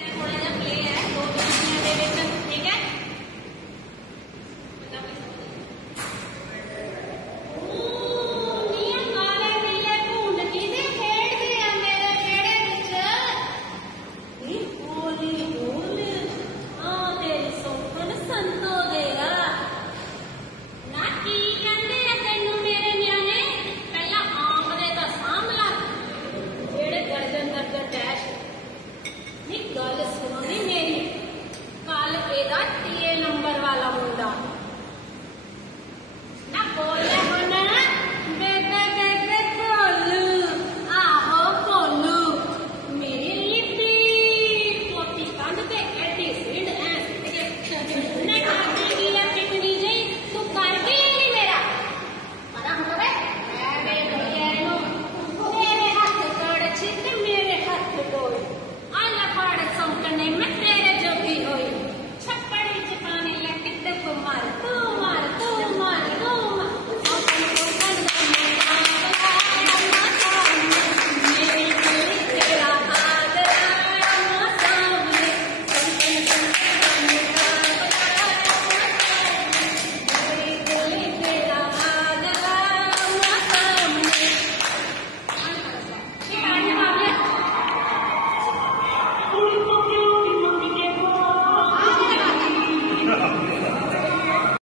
थोड़ा जिहा प्ले है 2 पंछियों दे विच, ठीक है। नीं काले बिल्ले भूंड किहदे खेडदे आ मेरे विहड़े विच। नी बोली बोल आ तेरी सौखन संतो देगा ना की कहंदे आ तैनूं मेरे न्याणे। पहला आंकड़े दा सामला जेड़े दर्जन दर्जन डैश नी गल सुन